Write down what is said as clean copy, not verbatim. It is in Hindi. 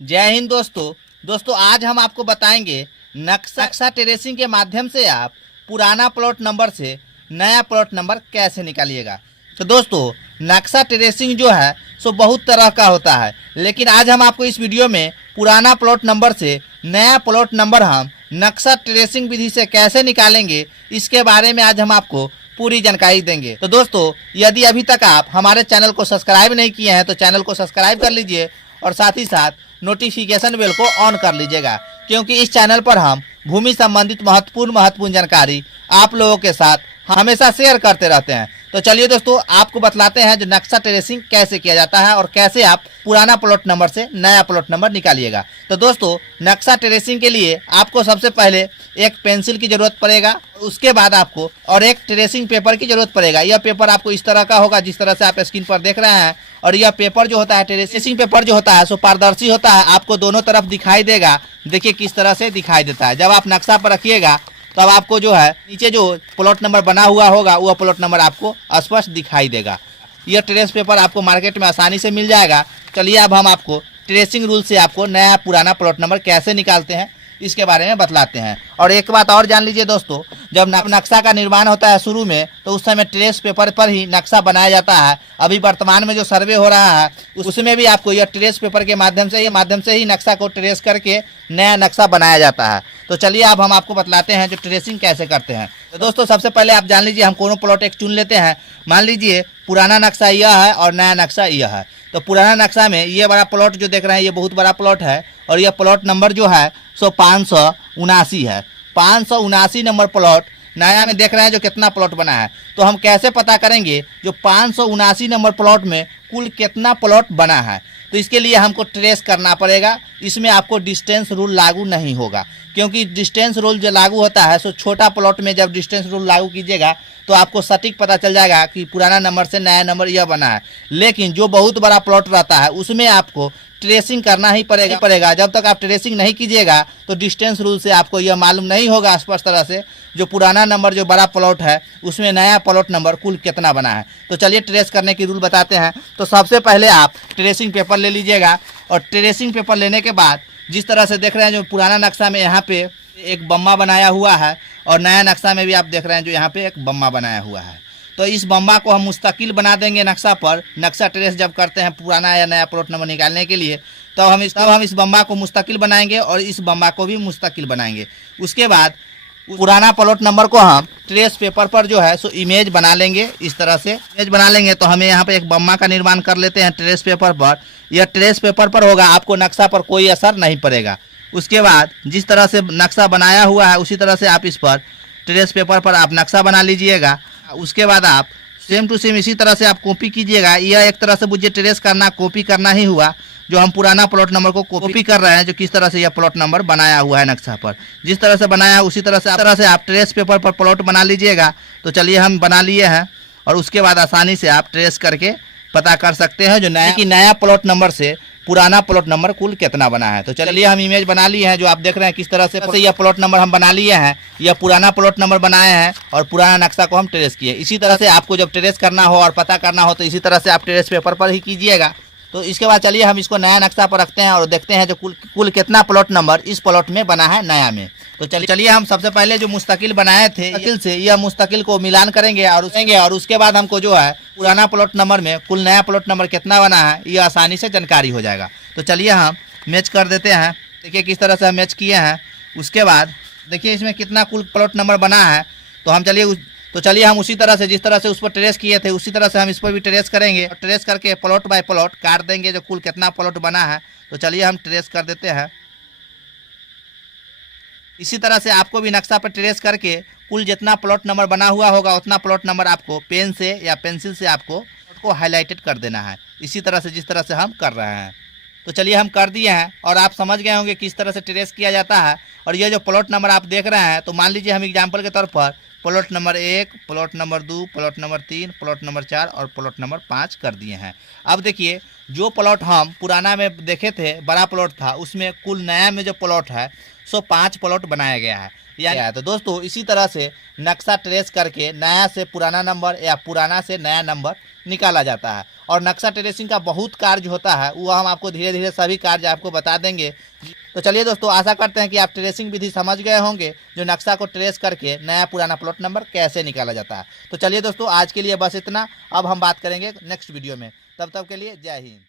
जय हिंद दोस्तों आज हम आपको बताएंगे नक्शा टेरेसिंग के माध्यम से आप पुराना प्लॉट नंबर से नया प्लॉट नंबर कैसे निकालिएगा। तो दोस्तों नक्शा टेरेसिंग जो है सो बहुत तरह का होता है, लेकिन आज हम आपको इस वीडियो में पुराना प्लॉट नंबर से नया प्लॉट नंबर हम नक्शा टेरेसिंग विधि से कैसे निकालेंगे, इसके बारे में आज हम आपको पूरी जानकारी देंगे। तो दोस्तों यदि अभी तक आप हमारे चैनल को सब्सक्राइब नहीं किए हैं तो चैनल को सब्सक्राइब कर लीजिए और साथ ही साथ नोटिफिकेशन बेल को ऑन कर लीजिएगा, क्योंकि इस चैनल पर हम भूमि संबंधित महत्वपूर्ण जानकारी आप लोगों के साथ हमेशा शेयर करते रहते हैं। तो चलिए दोस्तों आपको बतलाते हैं जो नक्शा टेरेसिंग कैसे किया जाता है और कैसे आप पुराना प्लॉट नंबर से नया प्लॉट नंबर निकालिएगा। तो दोस्तों नक्शा टेरेसिंग के लिए आपको सबसे पहले एक पेंसिल की जरूरत पड़ेगा, उसके बाद आपको और एक ट्रेसिंग पेपर की जरूरत पड़ेगा। यह पेपर आपको इस तरह का होगा जिस तरह से आप स्क्रीन पर देख रहे हैं, और यह पेपर जो होता है ट्रेसिंग पेपर जो होता है सो पारदर्शी होता है, आपको दोनों तरफ दिखाई देगा। देखिए किस तरह से दिखाई देता है। जब आप नक्शा पर रखिएगा तब आपको जो है नीचे जो प्लॉट नंबर बना हुआ होगा वह प्लॉट नंबर आपको स्पष्ट दिखाई देगा। यह ट्रेस पेपर आपको मार्केट में आसानी से मिल जाएगा। चलिए अब हम आपको ट्रेसिंग रूल से आपको नया पुराना प्लॉट नंबर कैसे निकालते हैं इसके बारे में बतलाते हैं। और एक बात और जान लीजिए दोस्तों, जब नक्शा का निर्माण होता है शुरू में तो उस समय ट्रेस पेपर पर ही नक्शा बनाया जाता है। अभी वर्तमान में जो सर्वे हो रहा है उसमें भी आपको यह ट्रेस पेपर के माध्यम से ही नक्शा को ट्रेस करके नया नक्शा बनाया जाता है। तो चलिए अब हम आपको बतलाते हैं जो ट्रेसिंग कैसे करते हैं। तो दोस्तों सबसे पहले आप जान लीजिए हम कोनो प्लॉट एक चुन लेते हैं। मान लीजिए पुराना नक्शा यह है और नया नक्शा यह है। तो पुराना नक्शा में ये बड़ा प्लॉट जो देख रहे हैं ये बहुत बड़ा प्लॉट है और यह प्लॉट नंबर जो है सो 579 है। 579 नंबर प्लॉट। नया में देख रहे हैं जो कितना प्लॉट बना है। तो हम कैसे पता करेंगे जो 579 नंबर प्लॉट में कुल कितना प्लॉट बना है। तो इसके लिए हमको ट्रेस करना पड़ेगा। इसमें आपको डिस्टेंस रूल लागू नहीं होगा, क्योंकि डिस्टेंस रूल जो लागू होता है सो छोटा प्लॉट में जब डिस्टेंस रूल लागू कीजिएगा तो आपको सटीक पता चल जाएगा कि पुराना नंबर से नया नंबर यह बना है। लेकिन जो बहुत बड़ा प्लॉट रहता है उसमें आपको ट्रेसिंग करना ही पड़ेगा। जब तक आप ट्रेसिंग नहीं कीजिएगा तो डिस्टेंस रूल से आपको यह मालूम नहीं होगा स्पष्ट तरह से जो पुराना नंबर जो बड़ा प्लॉट है उसमें नया प्लॉट नंबर कुल कितना बना है। तो चलिए ट्रेस करने की रूल बताते हैं। तो सबसे पहले आप ट्रेसिंग पेपर ले लीजिएगा और ट्रेसिंग पेपर लेने के बाद जिस तरह से देख रहे हैं जो पुराना नक्शा में यहाँ पे एक बम्मा बनाया हुआ है और नया नक्शा में भी आप देख रहे हैं जो यहाँ पे एक बम्मा बनाया हुआ है। तो इस बम्मा को हम मुस्तकिल बना देंगे नक्शा पर। नक्शा ट्रेस जब करते हैं पुराना या नया प्लॉट नंबर निकालने के लिए तब हम इस बम्मा को मुस्तकिल बनाएंगे और इस बम्मा को भी मुस्तकिल बनाएंगे। उसके बाद पुराना प्लॉट नंबर को हम ट्रेस पेपर पर जो है सो इमेज बना लेंगे। इस तरह से इमेज बना लेंगे तो हमें यहाँ पे एक बम्मा का निर्माण कर लेते हैं ट्रेस पेपर पर। यह ट्रेस पेपर पर होगा, आपको नक्शा पर कोई असर नहीं पड़ेगा। उसके बाद जिस तरह से नक्शा बनाया हुआ है उसी तरह से आप इस पर ट्रेस पेपर पर आप नक्शा बना लीजिएगा। उसके बाद आप सेम टू सेम इसी तरह से आप कॉपी कीजिएगा। यह एक तरह से मुझे ट्रेस करना कॉपी करना ही हुआ, जो हम पुराना प्लॉट नंबर को कॉपी कर रहे हैं जो किस तरह से यह प्लॉट नंबर बनाया हुआ है नक्शा पर। जिस तरह से बनाया है उसी तरह से आप ट्रेस पेपर पर प्लॉट बना लीजिएगा। तो चलिए हम बना लिए हैं और उसके बाद आसानी से आप ट्रेस करके पता कर सकते हैं जो नया प्लॉट नंबर से पुराना प्लॉट नंबर कुल कितना बना है। तो चलिए हम इमेज बना लिए हैं जो आप देख रहे हैं किस तरह से यह प्लॉट नंबर हम बना लिए हैं। यह पुराना प्लॉट नंबर बनाए हैं और पुराना नक्शा को हम ट्रेस किए। इसी तरह से आपको जब ट्रेस करना हो और पता करना हो तो इसी तरह से आप ट्रेस पेपर पर ही कीजिएगा। तो इसके बाद चलिए हम इसको नया नक्शा पर रखते हैं और देखते हैं जो कुल कितना प्लॉट नंबर इस प्लॉट में बना है नया में। तो चलिए हम सबसे पहले जो मुस्तकिल बनाए थे मुस्तकिल से यह मुस्तकिल को मिलान करेंगे और उसके बाद हमको जो है पुराना प्लॉट नंबर में कुल नया प्लॉट नंबर कितना बना है यह आसानी से जानकारी हो जाएगा। तो चलिए हम मैच कर देते हैं। देखिए किस तरह से हम मैच किए हैं। उसके बाद देखिए इसमें कितना कुल प्लॉट नंबर बना है। तो चलिए हम उसी तरह से जिस तरह से उस पर ट्रेस किए थे उसी तरह से हम इस पर भी ट्रेस करेंगे और ट्रेस करके प्लॉट बाय प्लॉट काट देंगे जो कुल कितना प्लॉट बना है। तो चलिए हम ट्रेस कर देते हैं। इसी तरह से आपको भी नक्शा पर ट्रेस करके कुल जितना प्लॉट नंबर बना हुआ होगा उतना प्लॉट नंबर आपको पेन से या पेंसिल से आपको हाईलाइटेड कर देना है, इसी तरह से जिस तरह से हम कर रहे हैं। तो चलिए हम कर दिए हैं और आप समझ गए होंगे किस तरह से ट्रेस किया जाता है। और ये जो प्लॉट नंबर आप देख रहे हैं तो मान लीजिए हम एग्जाम्पल के तौर पर plot number 1, plot number 2, plot number 3, plot number 4 और प्लॉट नंबर 5 कर दिए हैं। अब देखिए जो प्लॉट हम पुराना में देखे थे बड़ा प्लॉट था उसमें कुल नया में जो प्लॉट है सो 5 प्लॉट बनाया गया है। तो दोस्तों इसी तरह से नक्शा ट्रेस करके नया से पुराना नंबर या पुराना से नया नंबर निकाला जाता है। और नक्शा टेरेसिंग का बहुत कार्य होता है, वो हम आपको धीरे धीरे सभी कार्य आपको बता देंगे। तो चलिए दोस्तों, आशा करते हैं कि आप टेरेसिंग विधि समझ गए होंगे, जो नक्शा को ट्रेस करके नया पुराना प्लॉट नंबर कैसे निकाला जाता है। तो चलिए दोस्तों, आज के लिए बस इतना। अब हम बात करेंगे नेक्स्ट वीडियो में। तब तक के लिए जय हिंद।